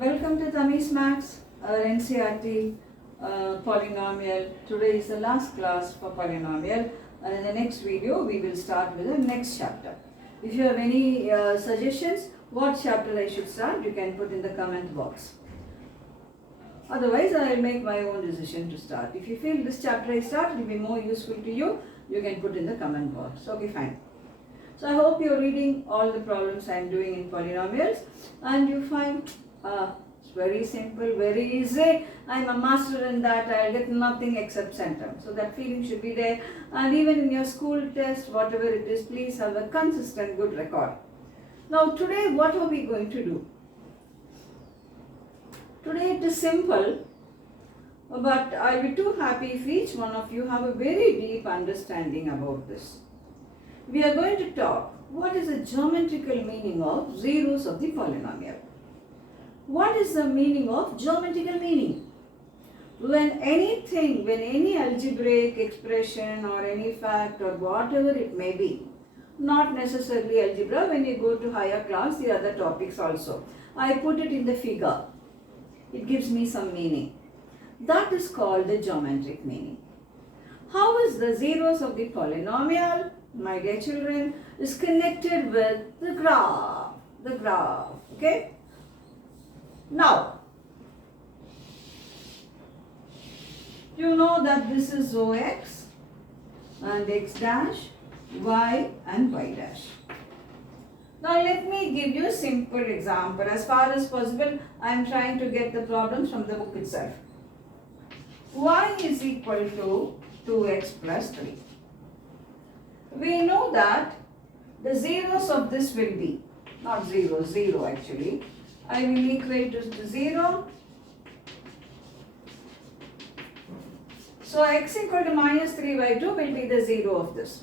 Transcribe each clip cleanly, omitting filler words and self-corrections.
Welcome to Tammy's Maths, our NCERT polynomial. Today is the last class for polynomial, and in the next video we will start with the next chapter. If you have any suggestions what chapter I should start, you can put in the comment box. Otherwise, I will make my own decision to start. If you feel this chapter I start will be more useful to you, you can put in the comment box. Okay, fine. So I hope you are reading all the problems I am doing in polynomials and you find it's very simple, very easy. I am a master in that. I will get nothing except center. So that feeling should be there. And even in your school test, whatever it is, please have a consistent good record. Now today what are we going to do? Today it is simple, but I will be too happy if each one of you have a very deep understanding about this. We are going to talk what is the geometrical meaning of zeros of the polynomial. What is the meaning of geometrical meaning? When any algebraic expression or any fact or whatever it may be, not necessarily algebra, when you go to higher class, the other topics also. I put it in the figure. It gives me some meaning. That is called the geometric meaning. How is the zeros of the polynomial, my dear children, is connected with the graph. Okay? Now, you know that this is OX and X dash, Y and Y dash. Now let me give you a simple example. As far as possible, I am trying to get the problems from the book itself. Y is equal to 2x plus 3. We know that the zeros of this will be, not 0, 0 actually. I will equate to 0. So x equal to minus 3 by 2 will be the 0 of this.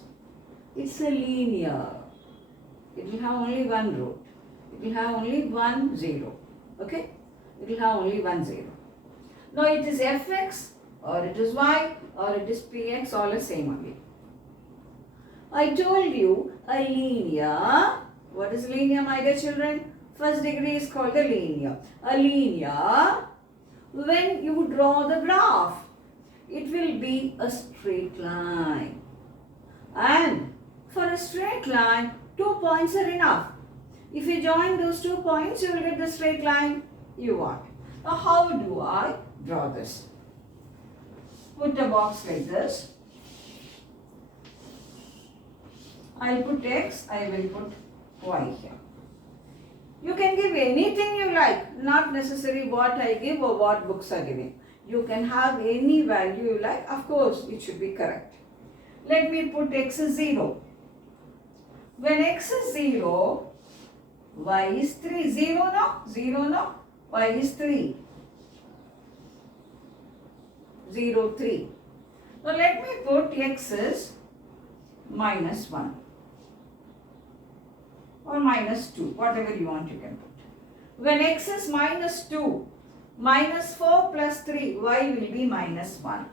It's a linear. It will have only one root. It will have only one 0. Okay? It will have only one 0. Now it is fx or it is y or it is px, all the same only. I told you a linear. What is linear, my dear children? First degree is called a linear. A linear, when you draw the graph, it will be a straight line. And for a straight line, 2 points are enough. If you join those 2 points, you will get the straight line you want. Now, how do I draw this? Put a box like this. I'll put x, I will put y here. You can give anything you like, not necessarily what I give or what books are giving. You can have any value you like. Of course, it should be correct. Let me put x is 0. When x is 0, y is 3. 0 no? 0 no? Y is 3. 0, 3. Now let me put x is minus 1. Or minus 2, whatever you want you can put. When x is minus 2, minus 4 plus 3, y will be minus 1.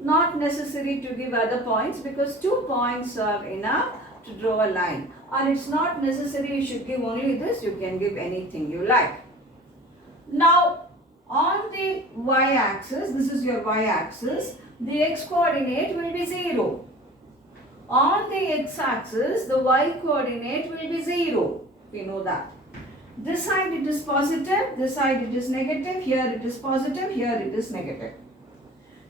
Not necessary to give other points because 2 points are enough to draw a line. And it's not necessary you should give only this, you can give anything you like. Now, on the y-axis, this is your y-axis, the x-coordinate will be 0. On the x-axis, the y-coordinate will be 0. We know that. This side it is positive, this side it is negative, here it is positive, here it is negative.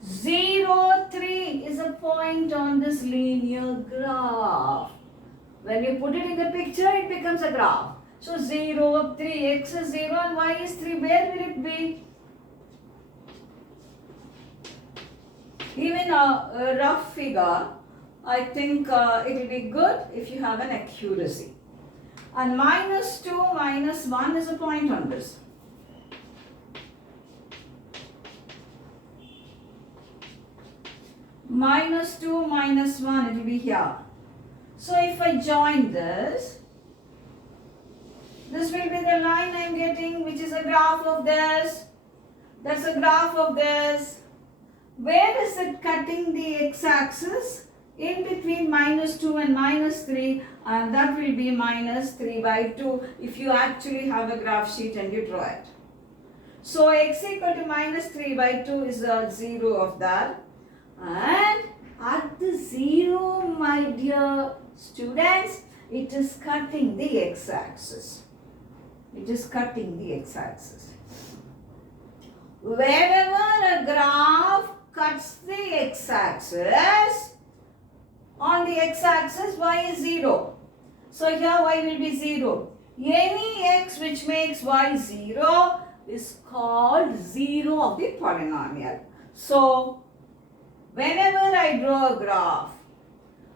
0, 3 is a point on this linear graph. When you put it in the picture, it becomes a graph. So 0, 3, x is 0 and y is 3. Where will it be? Even a rough figure, I think it will be good if you have an accuracy. And minus 2, minus 1 is a point on this. Minus 2, minus 1, it will be here. So if I join this will be the line I am getting, which is a graph of this. That's a graph of this. Where is it cutting the x-axis? in between minus 2 and minus 3, and that will be minus 3 by 2 if you actually have a graph sheet and you draw it. So x equal to minus 3 by 2 is a 0 of that. And at the 0, my dear students, it is cutting the x-axis. It is cutting the x-axis. Wherever a graph cuts the x-axis, on the x-axis y is 0. So here y will be 0. Any x which makes y 0 is called 0 of the polynomial. So whenever I draw a graph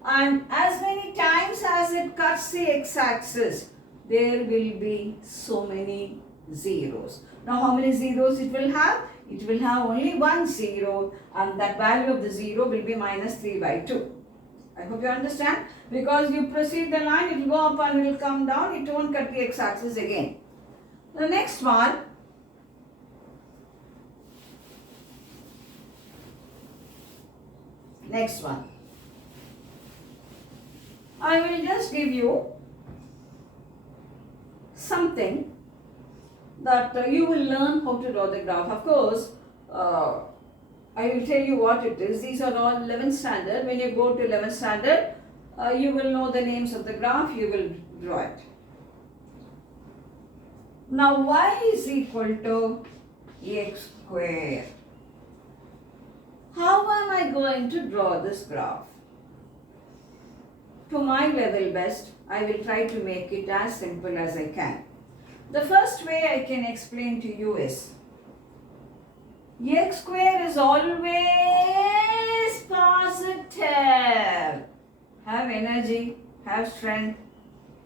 and as many times as it cuts the x-axis, there will be so many zeros. Now how many zeros it will have? It will have only one 0, and that value of the 0 will be minus 3 by 2. I hope you understand. Because you proceed the line, it will go up and it will come down. It won't cut the x-axis again. The next one. Next one. I will just give you something that you will learn how to draw the graph. Of course, I will tell you what it is. These are all 11th standard. When you go to 11th standard, you will know the names of the graph. You will draw it. Now, y is equal to x square. How am I going to draw this graph? To my level best, I will try to make it as simple as I can. The first way I can explain to you is x square is always positive. Have energy, have strength,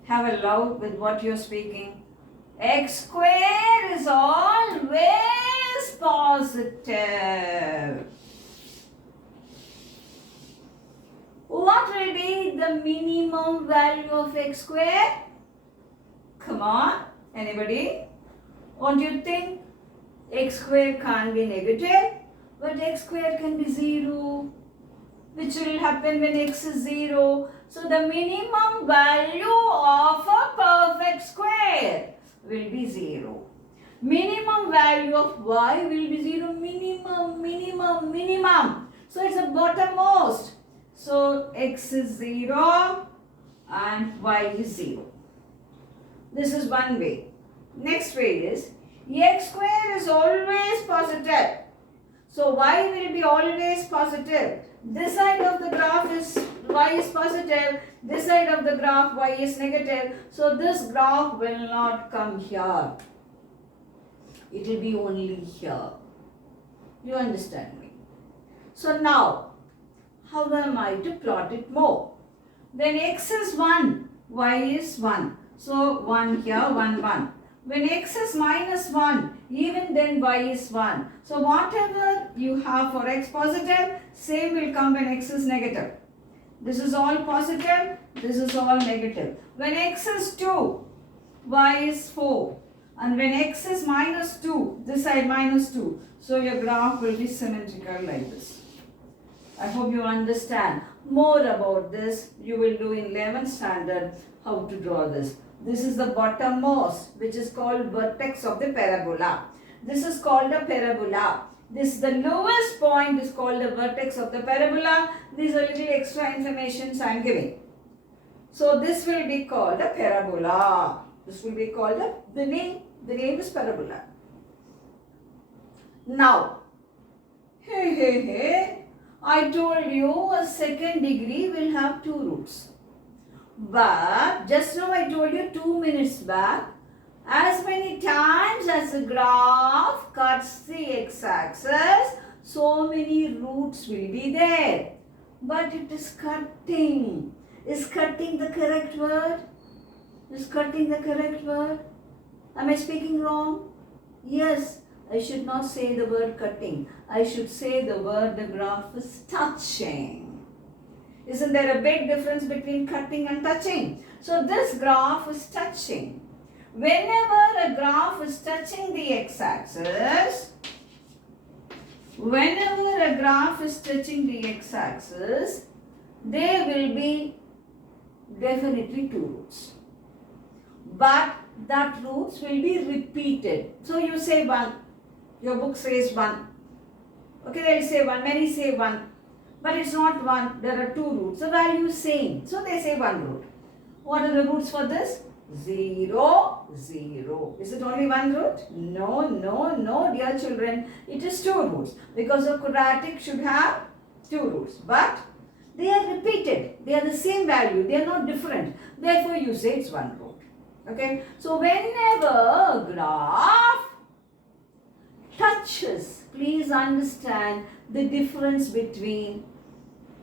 have a love with what you're speaking. X square is always positive. What will be the minimum value of x square? Come on, anybody? Won't you think x square can't be negative, but x square can be 0, which will happen when x is 0. So the minimum value of a perfect square will be 0. Minimum value of y will be 0. Minimum. So it's the bottommost. So x is 0 and y is 0. This is one way. Next way is x square is always positive. So y will be always positive. This side of the graph is y is positive. This side of the graph y is negative. So this graph will not come here. It will be only here. You understand me? So now, how am I to plot it more? When x is 1, y is 1. So 1 here, 1, 1. When x is minus 1, even then y is 1. So whatever you have for x positive, same will come when x is negative. This is all positive, this is all negative. When x is 2, y is 4. And when x is minus 2, this side minus 2. So your graph will be symmetrical like this. I hope you understand. More about this you will do in 11th standard, how to draw this. This is the bottommost, which is called vertex of the parabola. This is called a parabola. This the lowest point is called the vertex of the parabola. These are little extra information I am giving. So this will be called a parabola. This will be called the name is parabola. Now, I told you a second degree will have 2 roots. But just now I told you 2 minutes back, as many times as the graph cuts the x-axis, so many roots will be there. But it is cutting. Is cutting the correct word? Is cutting the correct word? Am I speaking wrong? Yes, I should not say the word cutting. I should say the word the graph is touching. Isn't there a big difference between cutting and touching? So this graph is touching. Whenever a graph is touching the x-axis, there will be definitely two roots. But that roots will be repeated. So you say 1, your book says 1. Okay, they'll say 1, many say 1. But it's not 1, there are 2 roots. The value is same. So they say 1 root. What are the roots for this? 0, 0. Is it only 1 root? No, no, no, dear children. It is 2 roots. Because a quadratic should have 2 roots. But they are repeated. They are the same value. They are not different. Therefore, you say it's 1 root. Okay. So, whenever a graph touches, please understand the difference between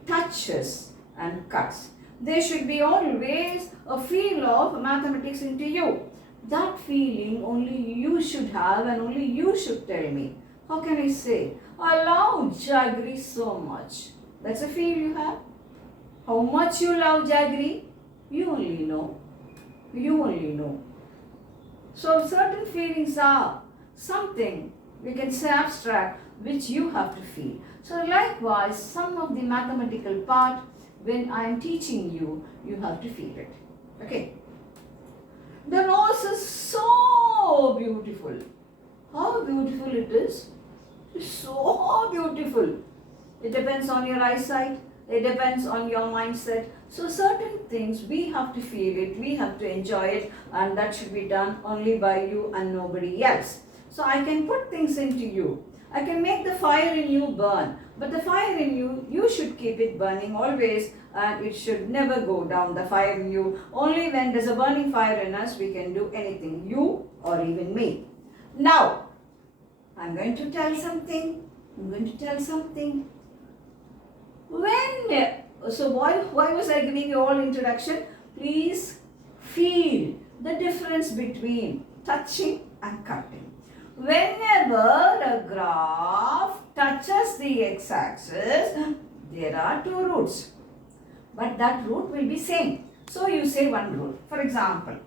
touches and cuts. There should be always a feel of mathematics into you. That feeling only you should have and only you should tell me. How can I say? I love jaggery so much. That's a feel you have. How much you love jaggery? You only know. You only know. So certain feelings are something we can say abstract which you have to feel. So likewise, some of the mathematical part, when I am teaching you, you have to feel it. Okay. The rose is so beautiful. How beautiful it is? It's so beautiful. It depends on your eyesight. It depends on your mindset. So certain things we have to feel it, we have to enjoy it, and that should be done only by you and nobody else. So I can put things into you. I can make the fire in you burn. But the fire in you, you should keep it burning always, and it should never go down, the fire in you. Only when there's a burning fire in us, we can do anything, you or even me. Now, I'm going to tell something. Why was I giving you all introduction? Please feel the difference between touching and cutting. Whenever a graph touches the x-axis, there are 2 roots. But that root will be same. So you say 1 root. For example,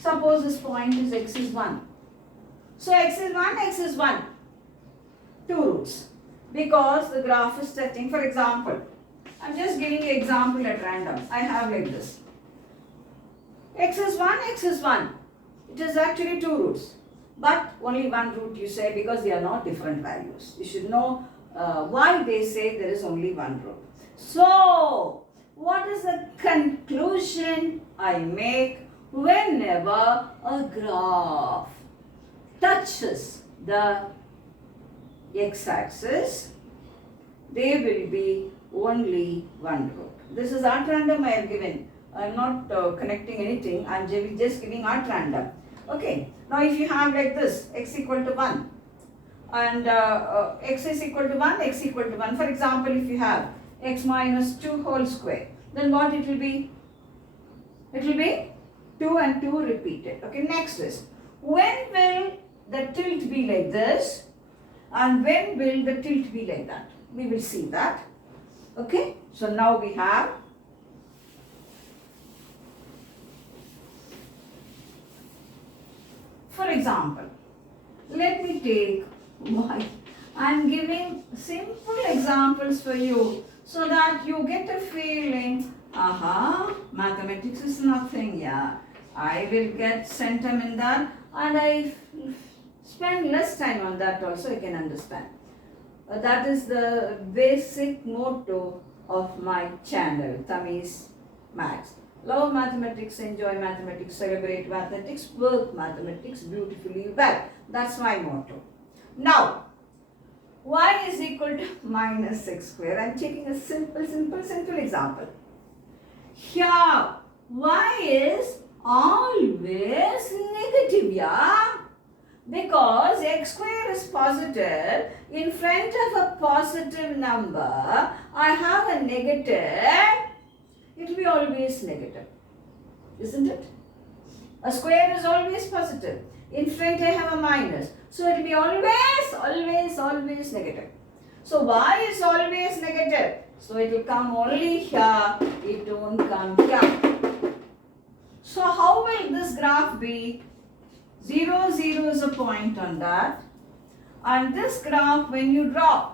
suppose this point is x is 1. So x is 1. 2 roots. Because the graph is touching. For example, I'm just giving you example at random. I have like this. X is 1. It is actually 2 roots. But only 1 root you say, because they are not different values. You should know why they say there is only 1 root. So, what is the conclusion I make whenever a graph touches the x-axis? There will be only 1 root. This is at random I have given. I am not connecting anything. I am just giving at random. Okay. Now if you have like this, x equal to 1 and x is equal to 1, x equal to 1. For example, if you have x minus 2 whole square, then what it will be? It will be 2 and 2 repeated. Okay. Next is, when will the tilt be like this and when will the tilt be like that? We will see that. Okay. So now we have for example, let me take why. I am giving simple examples for you so that you get a feeling, mathematics is nothing, yeah. I will get centum in that and I spend less time on that also, I can understand. That is the basic motto of my channel, Tammy's Maths. Love mathematics, enjoy mathematics, celebrate mathematics, work mathematics beautifully well. That's my motto. Now, y is equal to minus x square. I am taking a simple example. Here, y is always negative, yeah? Because x square is positive, in front of a positive number, I have a negative. It will be always negative, isn't it? A square is always positive. In front I have a minus. So it will be always negative. So y is always negative. So it will come only here. It won't come here. So how will this graph be? 0, 0 is a point on that. And this graph, when you draw,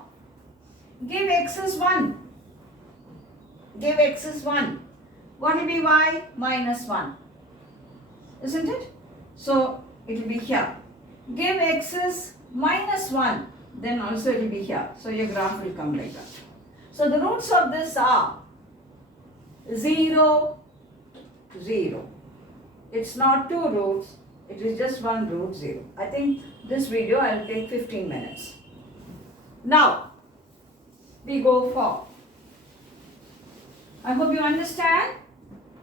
give x is 1. Give x is 1. What will be y? Minus 1. Isn't it? So, it will be here. Give x is minus 1. Then also it will be here. So, your graph will come like that. So, the roots of this are 0, 0. It's not two roots. It is just one root, 0. I think this video I will take 15 minutes. Now, we go for. I hope you understand.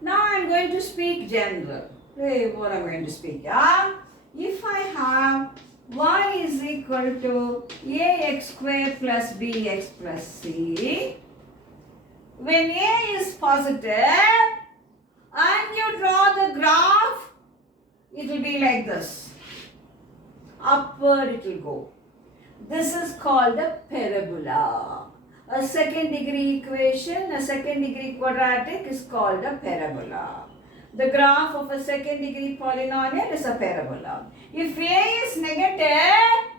Now I am going to speak general. Hey, what am I going to speak? Yeah? If I have y is equal to ax square plus bx plus c, when a is positive and you draw the graph, it will be like this. Upward it will go. This is called a parabola. A second degree equation, a second degree quadratic is called a parabola. The graph of a second degree polynomial is a parabola. If a is negative,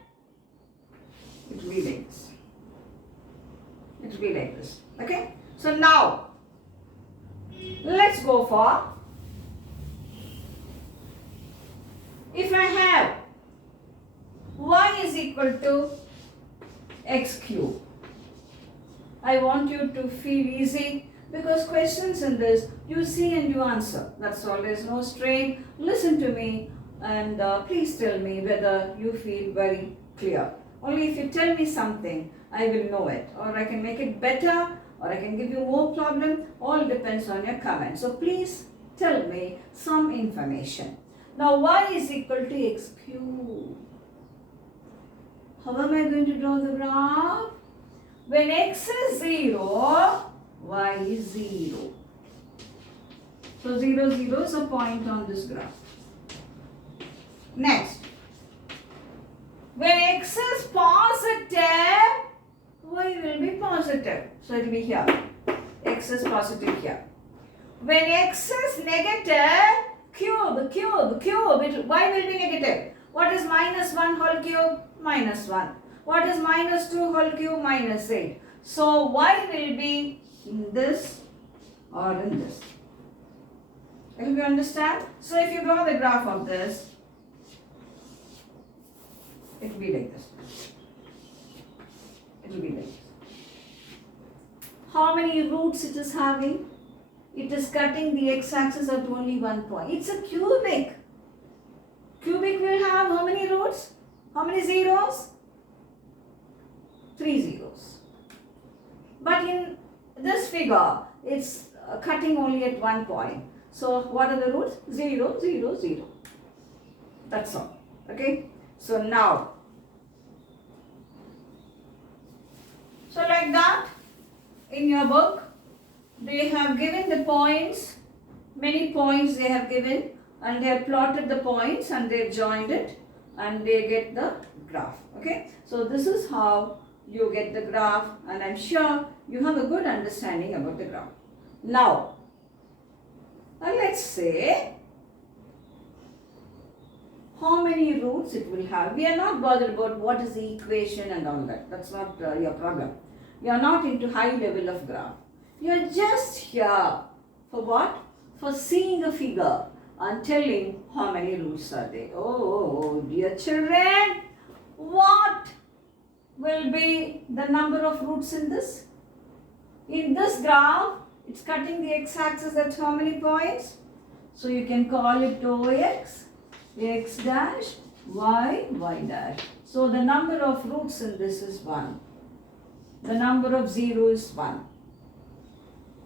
it will be like this. It will be like this. Okay? So now, let's go for, if I have y is equal to x cube, I want you to feel easy because questions in this, you see and you answer. That's all. There's no strain. Listen to me and please tell me whether you feel very clear. Only if you tell me something, I will know it. Or I can make it better or I can give you more problem. All depends on your comment. So please tell me some information. Now y is equal to x cube. How am I going to draw the graph? When x is 0, y is 0. So 0, 0 is a point on this graph. Next, when x is positive, y will be positive. So it will be here. X is positive here. When x is negative, cube, y will be negative. What is minus 1 whole cube? Minus 1. What is minus 2 whole cube? Minus 8. So y will be in this or in this. I hope you understand. So if you draw the graph of this, it will be like this. It will be like this. How many roots it is having? It is cutting the x-axis at only one point. It's a cubic. Cubic will have how many roots? How many zeros? 3 zeros. But in this figure, it's cutting only at one point. So what are the roots? 0, 0, 0. That's all. Okay. So now, so like that, in your book, they have given the points, many points they have given, and they have plotted the points and they have joined it and they get the graph. Okay. So this is how you get the graph, and I'm sure you have a good understanding about the graph. Now, let's say how many roots it will have. We are not bothered about what is the equation and all that. That's not your problem. You are not into high level of graph. You are just here for what? For seeing a figure and telling how many roots are there. Oh, dear children, what will be the number of roots in this? In this graph, it's cutting the x-axis at how many points? So you can call it OX, x dash, y, y dash. So the number of roots in this is 1. The number of zeros is 1.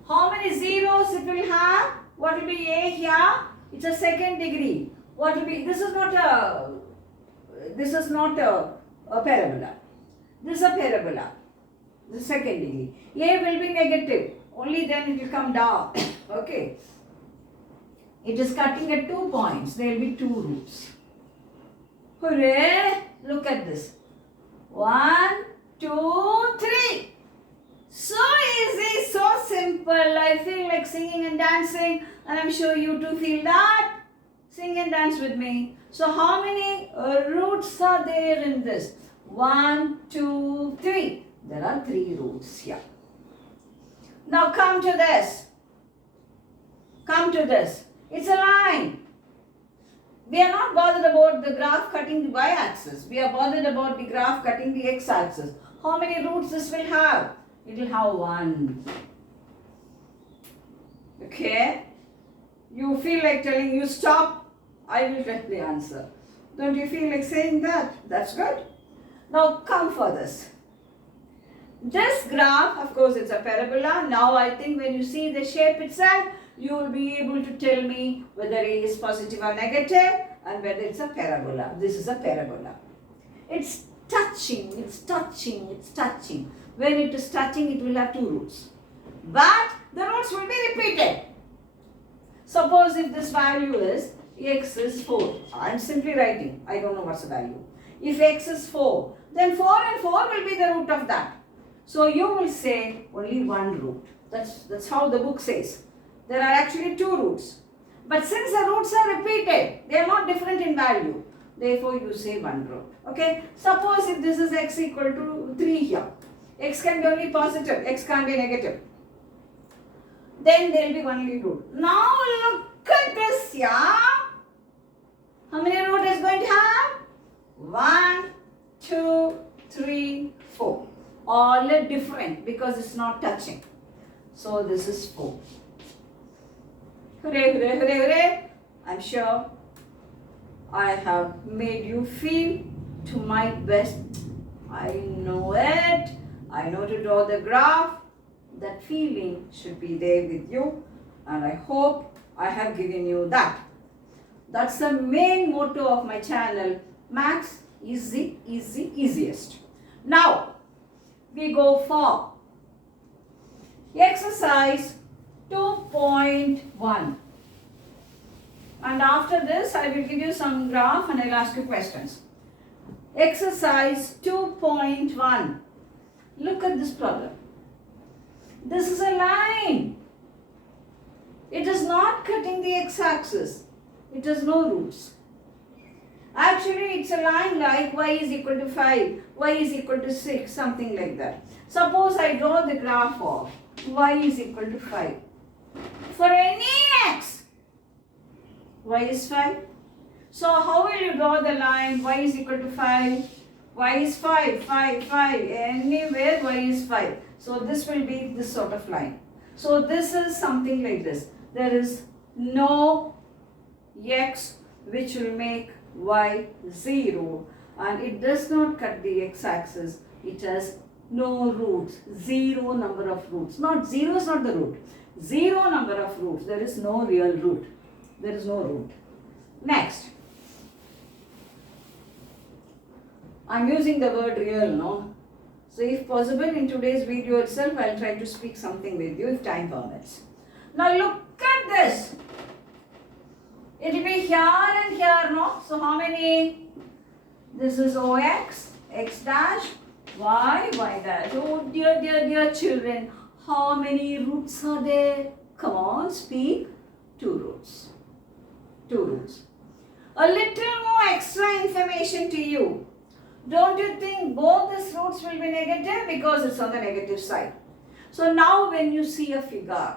How many zeros it will have? What will be a here? It's a second degree. What will be? This is not a parabola. This is a parabola. The second degree. A will be negative. Only then it will come down. Okay. It is cutting at 2 points. There will be 2 roots. Hooray! Look at this. 1, 2, 3. So easy, so simple. I feel like singing and dancing, and I'm sure you too feel that. Sing and dance with me. So how many roots are there in this? 1, 2, 3. There are 3 roots here. Now come to this. Come to this. It's a line. We are not bothered about the graph cutting the y-axis. We are bothered about the graph cutting the x-axis. How many roots this will have? It will have 1. Okay? You feel like telling you stop? I will get the answer. Don't you feel like saying that? That's good. Now come for this. This graph, of course, it's a parabola. Now I think when you see the shape itself, you will be able to tell me whether it is positive or negative and whether it's a parabola. This is a parabola. It's touching, it's touching, it's touching. When it is touching, it will have 2 roots. But the roots will be repeated. Suppose if this value is x is 4. I am simply writing. I don't know what's the value. If x is 4, then 4 and 4 will be the root of that. So you will say only 1 root. That's how the book says. There are actually 2 roots. But since the roots are repeated, they are not different in value. Therefore, you say 1 root. Okay? Suppose if this is x equal to 3 here. X can be only positive. X can't be negative. Then there will be only root. Now look at this, yeah? How many root is going to have? 1, 2, 3, 4. All are different because it's not touching. So this is 4. Hooray, hooray, hooray, hooray. I'm sure I have made you feel to my best. I know it. I know to draw the graph. That feeling should be there with you. And I hope I have given you that. That's the main motto of my channel. Maths, easy, easy, easiest. Now, we go for exercise 2.1. And after this, I will give you some graph and I will ask you questions. Exercise 2.1. Look at this problem. This is a line. It is not cutting the x-axis. It has no roots. Actually, it's a line like y is equal to 5, y is equal to 6, something like that. Suppose I draw the graph of y is equal to 5. For any x, y is 5. So, how will you draw the line y is equal to 5? Y is 5, 5, 5. Anywhere y is 5. So, this will be this sort of line. So, this is something like this. There is no x which will make y 0 and it does not cut the x-axis. It has no roots, 0 number of roots. Not 0 is not the root. 0 number of roots. There is no real root. There is no root. Next. I am using the word real, no? So if possible in today's video itself, I will try to speak something with you if time permits. Now look at this. It will be here and here, no? So how many? This is OX, X dash, Y, Y dash. Oh dear, dear, dear children. How many roots are there? Come on, speak. 2 roots. 2 roots. A little more extra information to you. Don't you think both these roots will be negative because it's on the negative side? So now when you see a figure,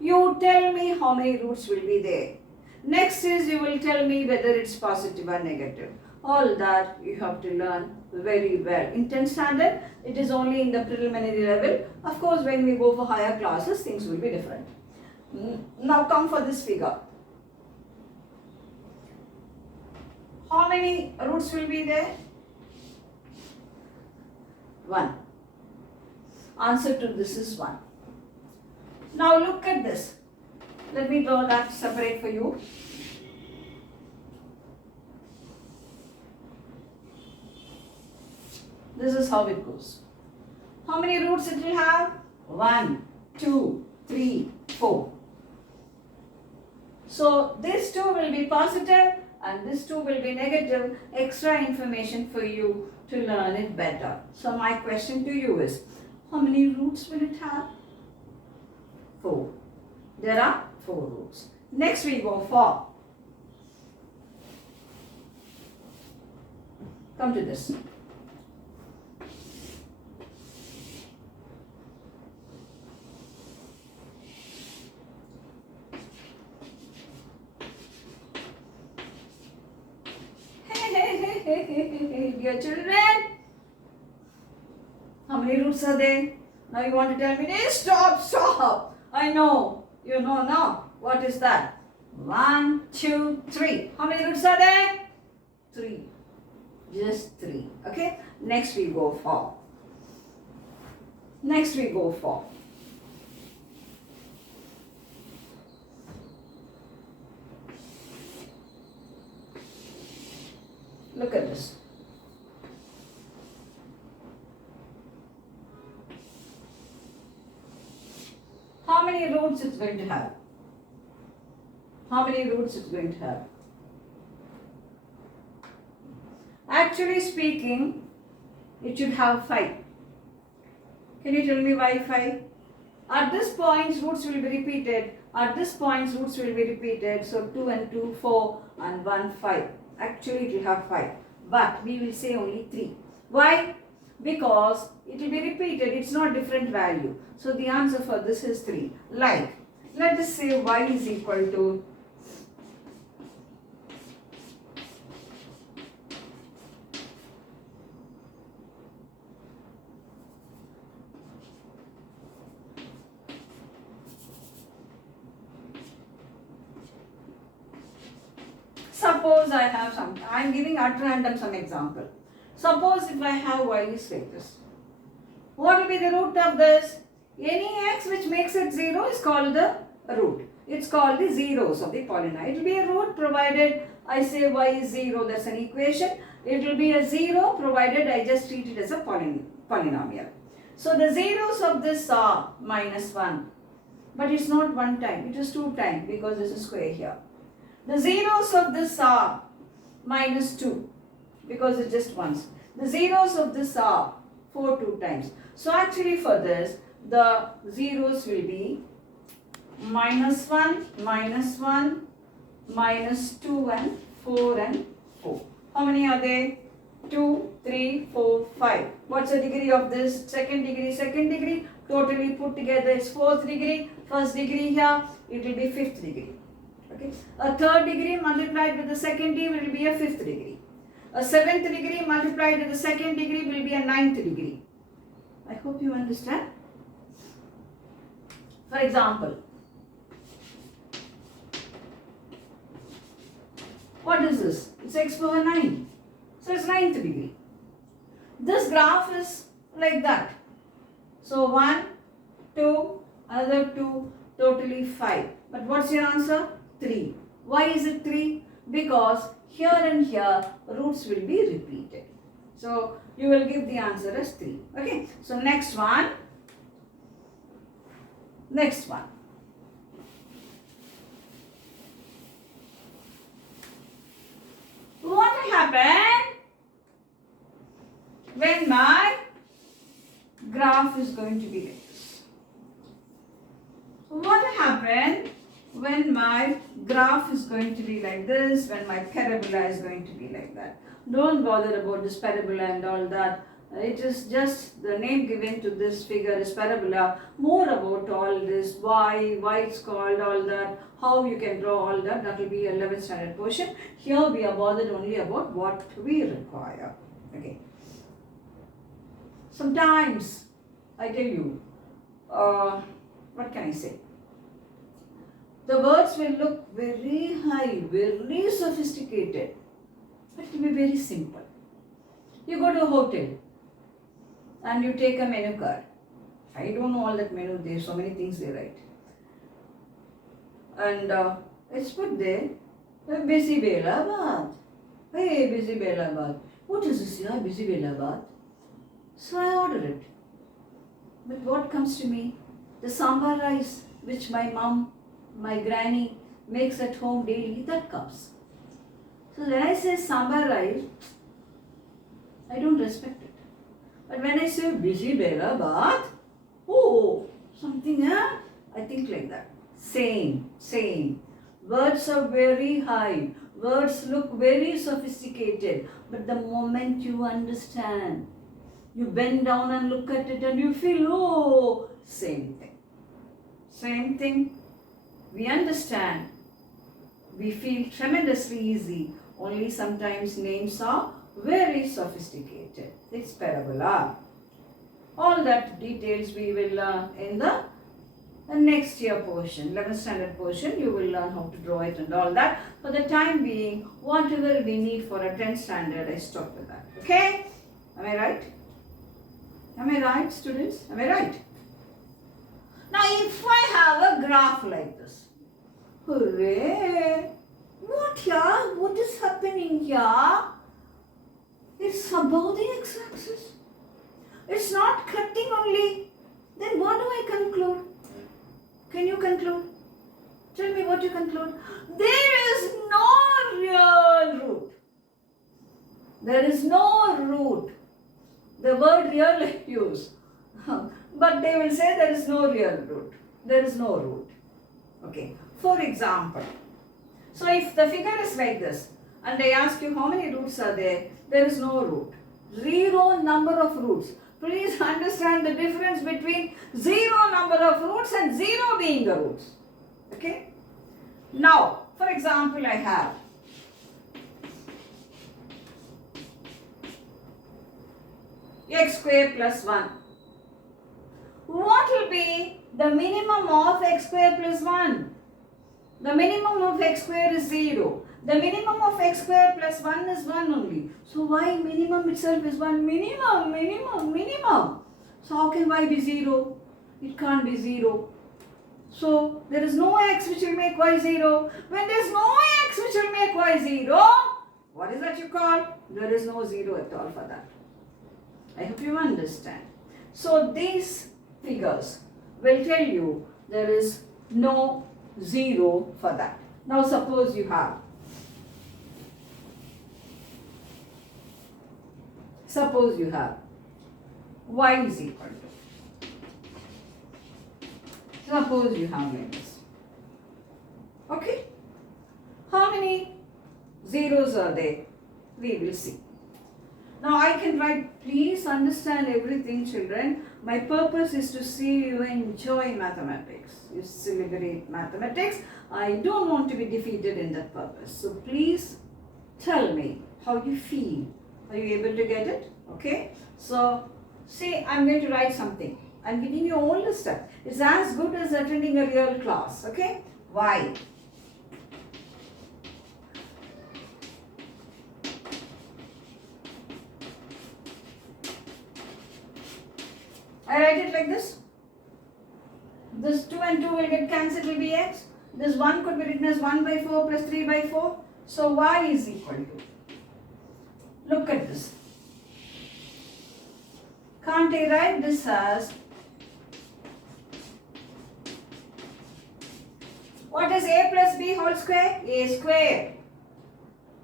you tell me how many roots will be there. Next is you will tell me whether it's positive or negative. All that you have to learn very well. In 10th standard, it is only in the preliminary level. Of course, when we go for higher classes, things will be different. Now come for this figure. How many roots will be there? 1. Answer to this is 1. Now look at this. Let me draw that separate for you. This is how it goes. How many roots it will have? 1, 2, 3, 4. So this 2 will be positive and this 2 will be negative. Extra information for you to learn it better. So my question to you is, how many roots will it have? 4. There are 4 roots. Next we go for, come to this. Dear children, how many roots are there? Now you want to tell me, hey, stop. I know. You know now. What is that? 1, 2, 3. How many roots are there? 3. Just 3. Okay. Next we go for. Look at this. How many roots it's going to have? Actually speaking, it should have 5. Can you tell me why 5? At this point, roots will be repeated. So 2 and 2, 4 and 1, 5. Actually, it will have 5. But we will say only 3. Why? Because it will be repeated. It's not different value. So the answer for this is 3. Like, let us say y is equal to suppose I have I am giving at random some example. Suppose if I have y is like this. What will be the root of this? Any x which makes it 0 is called the root. It's called the zeros of the polynomial. It will be a root provided I say y is 0. That's an equation. It will be a 0 provided I just treat it as a polynomial. So the zeros of this are -1. But it's not 1 time. It is 2 times because there's a square here. The zeros of this are -2 because it's just once. The zeros of this are 4 2 times. So actually for this, the zeros will be -1, -1, -2 and 4 and 4. How many are there? 2, 3, 4, 5. What's the degree of this? Second degree. Totally put together it's 4th degree. First degree here, it will be 5th degree. Okay. A 3rd degree multiplied with the 2nd degree will be a 5th degree. A 7th degree multiplied with the 2nd degree will be a 9th degree. I hope you understand. For example, what is this? It's x power 9. So it's 9th degree. This graph is like that. So 1, 2, another 2, totally 5. But what's your answer? 3. Why is it 3? Because here and here roots will be repeated. So you will give the answer as 3. Okay. So next one. What will happen when my graph is going to be like this? What will happen when my graph is going to be like this, when my parabola is going to be like that? Don't bother about this parabola and all that. It is just the name given to this figure is parabola. More about all this, why it's called, all that, how you can draw all that. That will be a 11th standard portion. Here we are bothered only about what we require. Okay. Sometimes, I tell you, what can I say? The words will look very high, very sophisticated, but it will be very simple. You go to a hotel and you take a menu card. I don't know all that menu, there are so many things they write. And it's put there, Busy Bela Bath. Hey, Busy Bela Bath. What is this here, Busy Bela Bath? So I order it. But what comes to me? The sambar rice which my mom, my granny makes at home daily, that comes. So when I say sambar rice, I don't respect it. But when I say Busy Bela Bath, oh, something, huh? I think like that. Same. Words are very high. Words look very sophisticated. But the moment you understand, you bend down and look at it and you feel, oh, same thing. We understand. We feel tremendously easy. Only sometimes names are very sophisticated. It's parabola. All that details we will learn in the next year portion, 11th standard portion. You will learn how to draw it and all that. For the time being, whatever we need for a 10th standard, I stop with that. Okay? Am I right? Am I right, students? Am I right? Now, if I have a graph like this, hooray! What here? What is happening here? It's above the x-axis. It's not cutting only. Then what do I conclude? Can you conclude? Tell me what you conclude. There is no real root. There is no root. The word real I use. But they will say there is no real root. There is no root. Okay. For example, so if the figure is like this and I ask you how many roots are there, there is no root. Zero number of roots. Please understand the difference between zero number of roots and zero being the roots. Okay? Now, for example, I have x square plus 1. What will be the minimum of x square plus 1? The minimum of x square is 0. The minimum of x square plus 1 is 1 only. So why minimum itself is 1? Minimum, minimum, minimum. So how can y be 0? It can't be 0. So there is no x which will make y 0. When there is no x which will make y 0, what is that you call? There is no 0 at all for that. I hope you understand. So these figures will tell you there is no 0 for that. Now suppose you have y is equal to, suppose you have like this. Okay? How many zeros are there? We will see. Now I can write, please understand everything, children. My purpose is to see you enjoy mathematics. You celebrate mathematics. I don't want to be defeated in that purpose. So please tell me how you feel. Are you able to get it? Okay. So see, I'm going to write something. I'm giving you all the steps. It's as good as attending a real class. Okay. Why? I write it like this. This 2 and 2 will get cancelled, it will be x. This 1 could be written as 1 by 4 plus 3 by 4. So y is equal to. Look at this. Can't I write this as, what is a plus b whole square? A square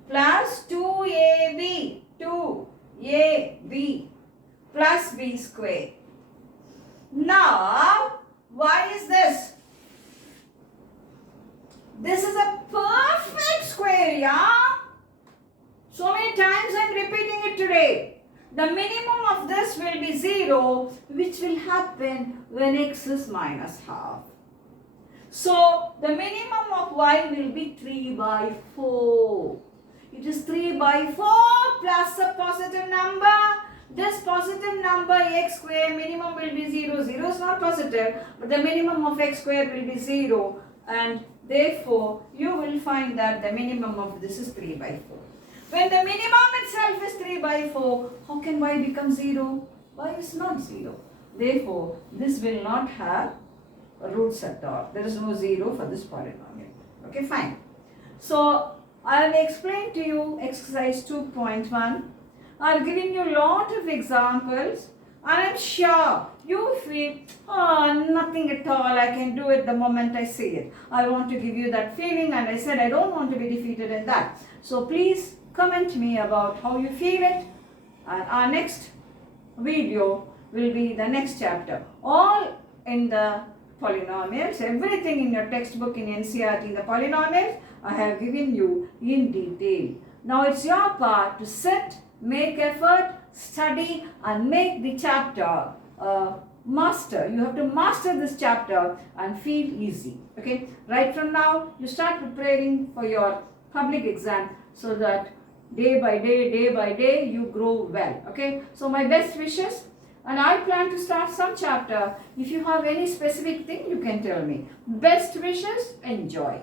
plus 2ab, 2ab plus b square. Now, why is this? This is a perfect square, yeah? So many times I am repeating it today. The minimum of this will be 0, which will happen when x is minus half. So, the minimum of y will be 3 by 4. It is 3 by 4 plus a positive number. This positive number x square minimum will be 0. 0 is not positive, but the minimum of x square will be 0. And therefore, you will find that the minimum of this is 3 by 4. When the minimum itself is 3 by 4, how can y become 0? Y is not 0. Therefore, this will not have roots at all. There is no 0 for this polynomial. Okay, fine. So, I have explained to you exercise 2.1. I have given you a lot of examples. I am sure you feel, oh, nothing at all, I can do it the moment I see it. I want to give you that feeling, and I said I don't want to be defeated in that. So please comment me about how you feel it. And our next video will be the next chapter. All in the polynomials, everything in your textbook in NCERT in the polynomials, I have given you in detail. Now it's your part to sit, make effort, study and make the chapter master. You have to master this chapter and feel easy. Okay, right from now you start preparing for your public exam so that day by day, you grow well. Okay, so my best wishes, and I plan to start some chapter. If you have any specific thing, you can tell me. Best wishes, enjoy.